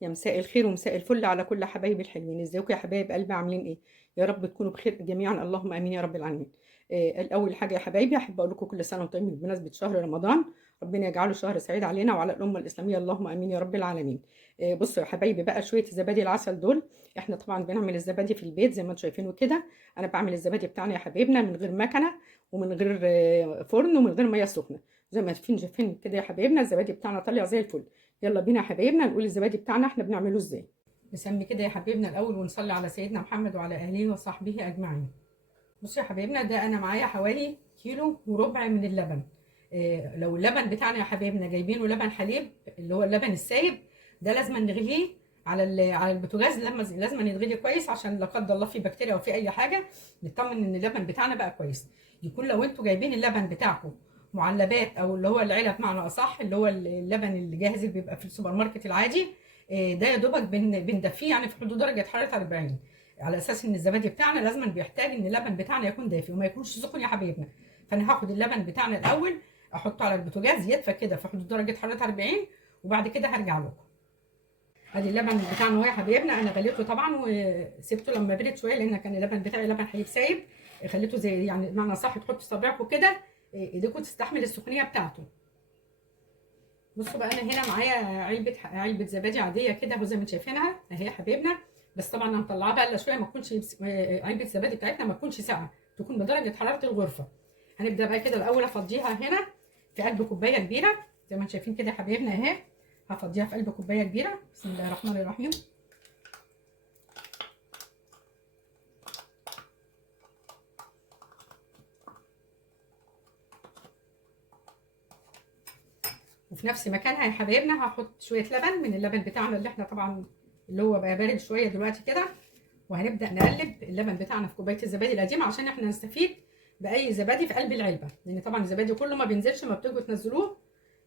يا مساء الخير ومساء الفل على كل حبايبي الحلوين، ازيكم يا حبايب قلبي عاملين ايه؟ يا رب تكونوا بخير جميعا، اللهم امين يا رب العالمين. الاول حاجه يا حبايبي احب اقول لكم كل سنه وانتم طيبين بمناسبه شهر رمضان. ربنا يجعله شهر سعيد علينا وعلى الامه الاسلاميه، اللهم امين يا رب العالمين. بصوا يا حبايبي بقى شويه زبادي العسل دول. احنا طبعا بنعمل الزبادي في البيت زي ما انتم شايفينه كده. انا بعمل الزبادي بتاعنا يا حبايبنا من غير مكنه ومن غير فرن ومن غير ميه سخنه. زي ما شايفين كده يا حبايبنا الزبادي بتاعنا طالع زي الفل. يلا بينا يا حبايبنا نقول الزبادي بتاعنا احنا بنعمله ازاي. نسمي كده يا حبيبنا الاول ونصلي على سيدنا محمد وعلى اهله وصحبه اجمعين. بصوا يا حبايبنا ده انا معايا حوالي كيلو وربع من اللبن. لو اللبن بتاعنا يا حبايبنا جايبينه لبن حليب اللي هو اللبن السايب، ده لازم نغليه على البوتاجاز. لازم يتغلي كويس عشان لا قدر الله في بكتيريا او في اي حاجه، نطمن ان اللبن بتاعنا بقى كويس. يكون لو انتوا جايبين اللبن بتاعكم معلبات او اللي هو العلب معنى اصح، اللي هو اللبن اللي جاهز اللي بيبقى في السوبر ماركت العادي، ده يا دوبك بندفيه يعني في حدود درجه حراره 40، على اساس ان الزبادي بتاعنا لازم بيحتاج ان اللبن بتاعنا يكون دافي وما يكونش سخن يا حبايبنا. فانا هاخد اللبن بتاعنا الاول احطه على البوتاجاز يدفى كده في حدود درجه حراره 40، وبعد كده هرجع لكم. ادي اللبن بتاعنا اهو يا حبايبنا، انا غليته طبعا وسبته لما برد شويه لان كان اللبن بتاعي لبن حليب سايب. خليته زي يعني بمعنى صح تحطوا صابعكم كده ايديكم تستحمل السخونيه بتاعته. بصوا بقى انا هنا معايا علبه زبادي عاديه كده اهو زي ما انتم شايفينها اهي يا حبايبنا. بس طبعا انا مطلعاها بقى شويه ما تكونش علبه الزبادي بتاعتنا ما تكونش ساقعه، تكون بدرجه حراره الغرفه. هنبدا بقى كده الاول افضيها هنا في قلب كوبايه كبيره زي ما انتم شايفين كده يا حبايبنا اهي. هفضيها في قلب كوبايه كبيره. بسم الله الرحمن الرحيم. وفي نفس مكانها يا حبايبنا هحط شويه لبن من اللبن بتاعنا اللي احنا طبعا اللي هو بقى بارد شويه دلوقتي كده. وهنبدا نقلب اللبن بتاعنا في كوبايه الزبادي القديمه عشان احنا نستفيد باي زبادي في قلب العلبه، لان طبعا الزبادي كله ما بينزلش ما بتيجوا تنزلوه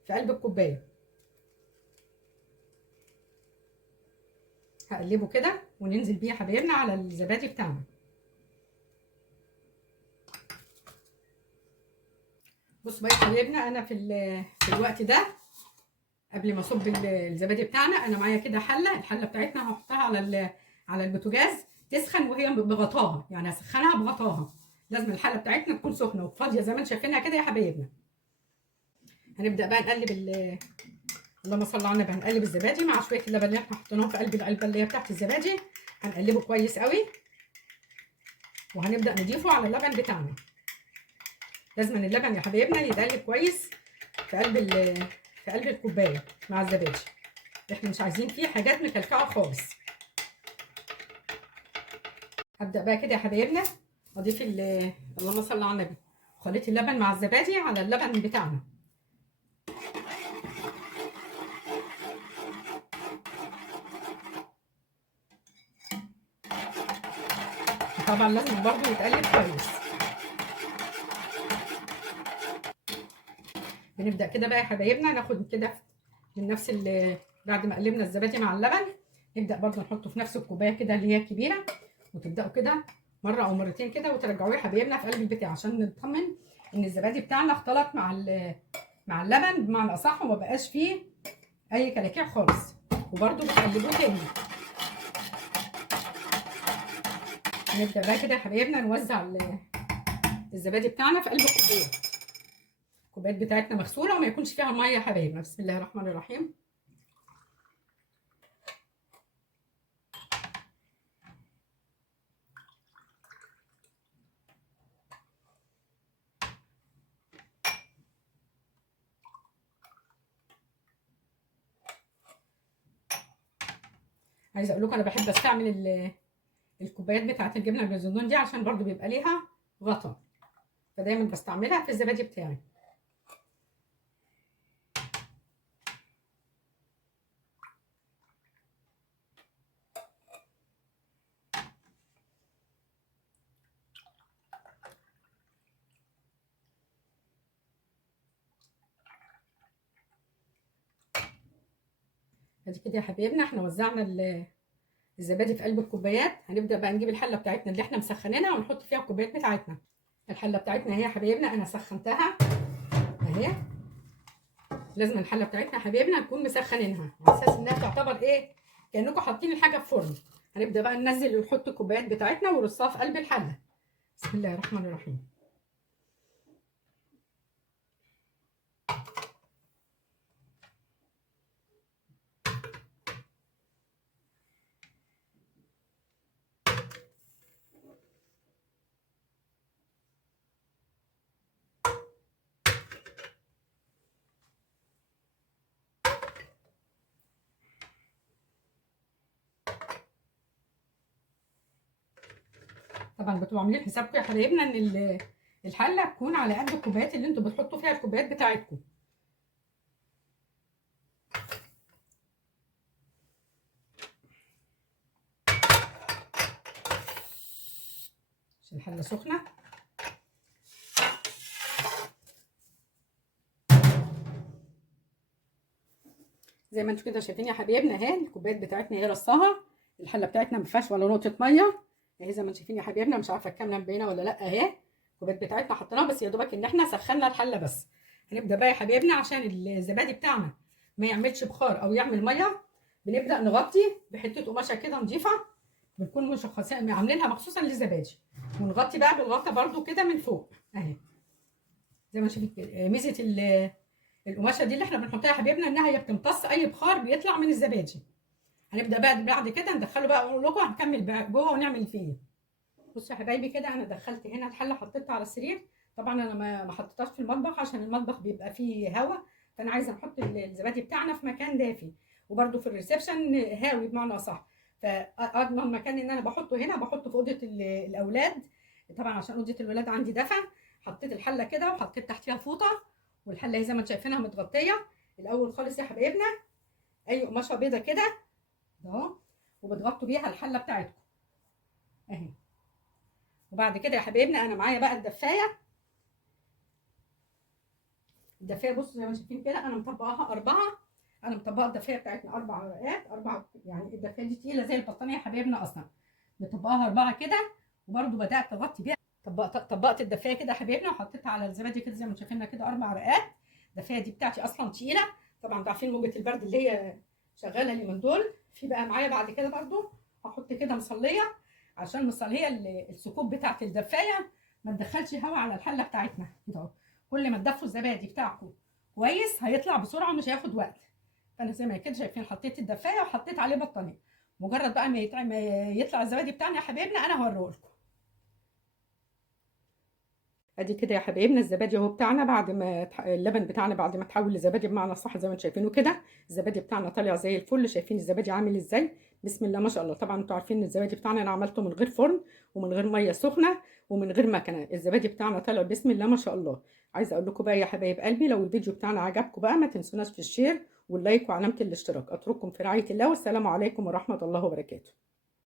في قلب الكوبايه. هقلبه كده وننزل بيه يا حبايبنا على الزبادي بتاعنا. بصوا بقى يا حبايبنا انا في الوقت ده قبل ما اصب الزبادي بتاعنا انا معايا كده الحله بتاعتنا هحطها على البوتاجاز تسخن وهي بغطاها، يعني هسخنها بغطاها. لازم الحله بتاعتنا تكون سخنه وفاضيه زي ما انتم شايفينها كده يا حبايبنا. هنبدا بقى نقلب اللهم صل على النبي. هنقلب الزبادي مع شويه اللبن اللي احنا حطيناهم في قلب العلبه اللي هي بتاعت الزبادي. هنقلبه كويس قوي وهنبدا نضيفه على اللبن بتاعنا. لازم اللبن يا حبايبنا يتقلب كويس في قلب الكوبايه مع الزبادي. احنا مش عايزين فيه حاجات مكلكعه خالص. هبدا بقى كده يا حبايبنا اضيف اللهم صل على النبي خليط اللبن مع الزبادي على اللبن بتاعنا. طبعا لازم برضو يتقلب كويس. بنبدا كده بقى يا حبايبنا ناخد كده من نفس بعد ما قلبنا الزبادي مع اللبن نبدا برضو نحطه في نفس الكوبايه كده اللي هي الكبيره، وتبداوا كده مره او مرتين كده وترجعوه يا حبايبنا في قلب البتاع عشان نطمن ان الزبادي بتاعنا اختلط مع اللبن بمعنى اصح وما بقاش فيه اي كلاكيع خالص. وبرضو بتقلبوه تاني. نبدا بقى كده يا حبايبنا نوزع الزبادي بتاعنا في قلب الكوبايات بتاعتنا مغسوله وما يكونش فيها ميه يا حبايبنا. بسم الله الرحمن الرحيم. عايزه اقول لكم انا بحب استعمل الكوبايات بتاعت الجبنه الجزندون دي عشان برضو بيبقى ليها غطا، فدايما بستعملها في الزبادي بتاعي. ادي كده يا حبايبنا احنا وزعنا الزبادي في قلب الكوبايات. هنبدا بقى نجيب الحله بتاعتنا اللي احنا مسخنينها ونحط فيها الكوبايات بتاعتنا. الحله بتاعتنا اهي يا حبايبنا انا سخنتها اهي. لازم الحله بتاعتنا يا حبايبنا نكون مسخنينها على اساس انها تعتبر ايه كانكم حاطين الحاجه في فرن. هنبدا بقى ننزل ونحط الكوبايات بتاعتنا ونرصها في قلب الحله. بسم الله الرحمن الرحيم. طبعا بتبقوا عاملين حسابكم يا حبايبنا ان الحله تكون على قد الكوبايات اللي انتوا بتحطوا فيها الكوبايات بتاعتكم. عشان الحله سخنه. زي ما انتوا كده شايفين يا حبايبنا اهي الكوبايات بتاعتنا اهي رصاها. الحله بتاعتنا ما فيهاش ولا نقطه ميه اهي زي ما انتوا شايفين يا حبايبنا. مش عارفه الكاميرا مبينه ولا لا اهي. الكوبايات بتاعتنا حطيناها بس يا دوبك ان احنا سخنا الحله بس. هنبدا بقى يا حبايبنا عشان الزبادي بتاعنا ما يعملش بخار او يعمل ميه. بنبدا نغطي بحته قماشه كده نضيفه بنكون مشخصين عاملينها مخصوصا للزبادي. ونغطي بقى بالغطا برده كده من فوق اهي زي ما شايفين كده. ميزه القماشه دي اللي احنا بنحطها يا حبايبنا انها هي بتمتص اي بخار بيطلع من الزبادي. هنبدا بقى بعد كده ندخله بقى. اقول لكم هنكمل بقى جوه ونعمل فيه. بصوا يا حبايبي كده انا دخلت هنا الحله حطيتها على السرير. طبعا انا ما حطيتهاش في المطبخ عشان المطبخ بيبقى فيه هواء. فانا عايزه نحط الزبادي بتاعنا في مكان دافي. وبرده في الريسبشن هاوي بمعنى صح. فاضمن مكان ان انا بحطه هنا بحطه في اوضه الاولاد. طبعا عشان اوضه الولاد عندي دفا. حطيت الحله كده وحطيت تحتيها فوطه. والحله زي ما انتم شايفينها متغطيه. الاول خالص يا حبايبنا اي قماشه بيضه كده اهو وبتغطوا بيها الحله بتاعتكم اهي. وبعد كده يا حبايبنا انا معايا بقى الدفايه. الدفايه بصوا زي ما شايفين كده انا مطبقاها 4. انا مطبقه الدفايه بتاعتنا 4 ورقات 4 يعني الدفايه دي تقيله زي البطانيه يا حبايبنا اصلا. مطبقاها 4 كده. وبرده بدات اغطي بيها. طبقت الدفايه كده يا حبايبنا وحطيتها على الزبادي كده زي ما شايفينها كده 4 ورقات. الدفايه دي بتاعتي اصلا تقيله. طبعا انتوا عارفين موجه البرد اللي هي شغاله اليومين دول. في بقى معايا بعد كده برده هحط كده مصليه. عشان المصليه الثقوب بتاعت الدفايه ما تدخلش هواء على الحله بتاعتنا كده اهو. كل ما تدفوا الزبادي بتاعكم كويس هيطلع بسرعه ومش هياخد وقت. فانا زي ما كده شايفين حطيت الدفايه وحطيت عليه بطانيه. مجرد بقى ما يطلع الزبادي بتاعنا يا حبايبنا انا هوريه لكم. ادي كده يا حبايبنا الزبادي اهو بتاعنا بعد ما اللبن بتاعنا بعد ما اتحول لزبادي بمعنى صح زي ما انتم شايفينه كده. الزبادي بتاعنا طالع زي الفل. شايفين الزبادي عامل ازاي؟ بسم الله ما شاء الله. طبعا انتوا عارفين ان الزبادي بتاعنا انا عملته من غير فرن ومن غير ميه سخنه ومن غير مكنه. الزبادي بتاعنا طالع بسم الله ما شاء الله. عايزه اقول لكم بقى يا حبايب قلبي لو الفيديو بتاعنا عجبكم بقى ما تنسوناش في الشير واللايك وعلامه الاشتراك. اترككم في رعايه الله والسلام عليكم ورحمه الله وبركاته.